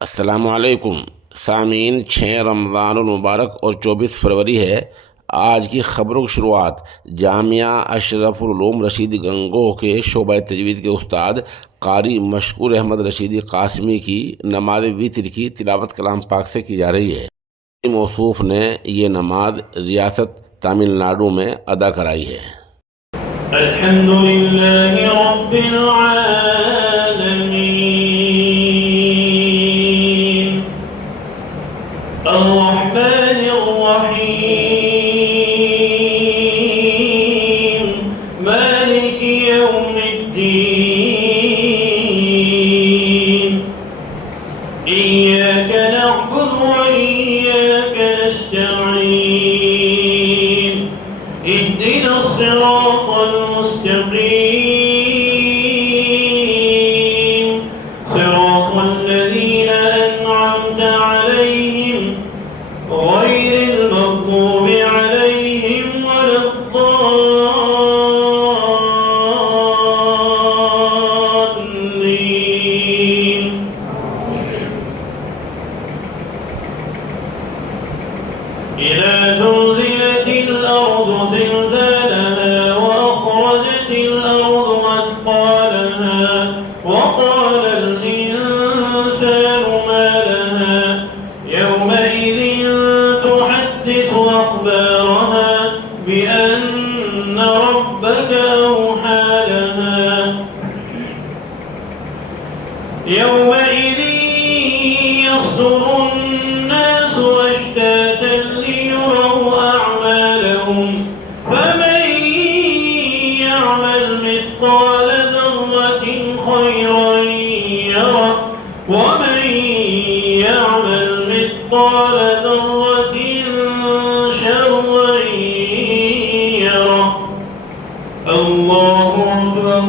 अस्सलामुअलैकुम सामीन। 6 रमज़ानुल मुबारक और 24 फरवरी है। आज की ख़बरों की शुरुआत जामिया अशरफुल उलूम रशीदी गंगोह के शोबा तजवीज़ के उस्ताद कारी मशकूर अहमद रशीदी कासमी की नमाज वितर की तिलावत कलाम पाक से की जा रही है। मौसूफ ने ये नमाज रियासत तमिलनाडु में अदा कराई है। अल्हम्दुलिल्लाहि रब्बिल आलमीन अर्रहमानिर रहीम मालिकि यौमिद्दीन इय्याका नअबुदु व इय्याका नस्तईन इहदिनस सिरातल मुस्तकीम सिरातल लज़ीना अनअमता अलैहिम गैरिल मग़दूबि अलैहिम वलद्दाल्लीन। إذا زلزلت الأرض زلزالها وأخرجت الأرض أثقالها وقال الإنسان ما لها يومئذ تحدث أخبارها بأن ربك أوحى لها يومئذ يصدر الناس أشتاتا ليروا أعمالهم فمن يعمل مثقال ذرة خيرا يره ومن يعمل مثقال ذرة شرا يره. الله أكبر.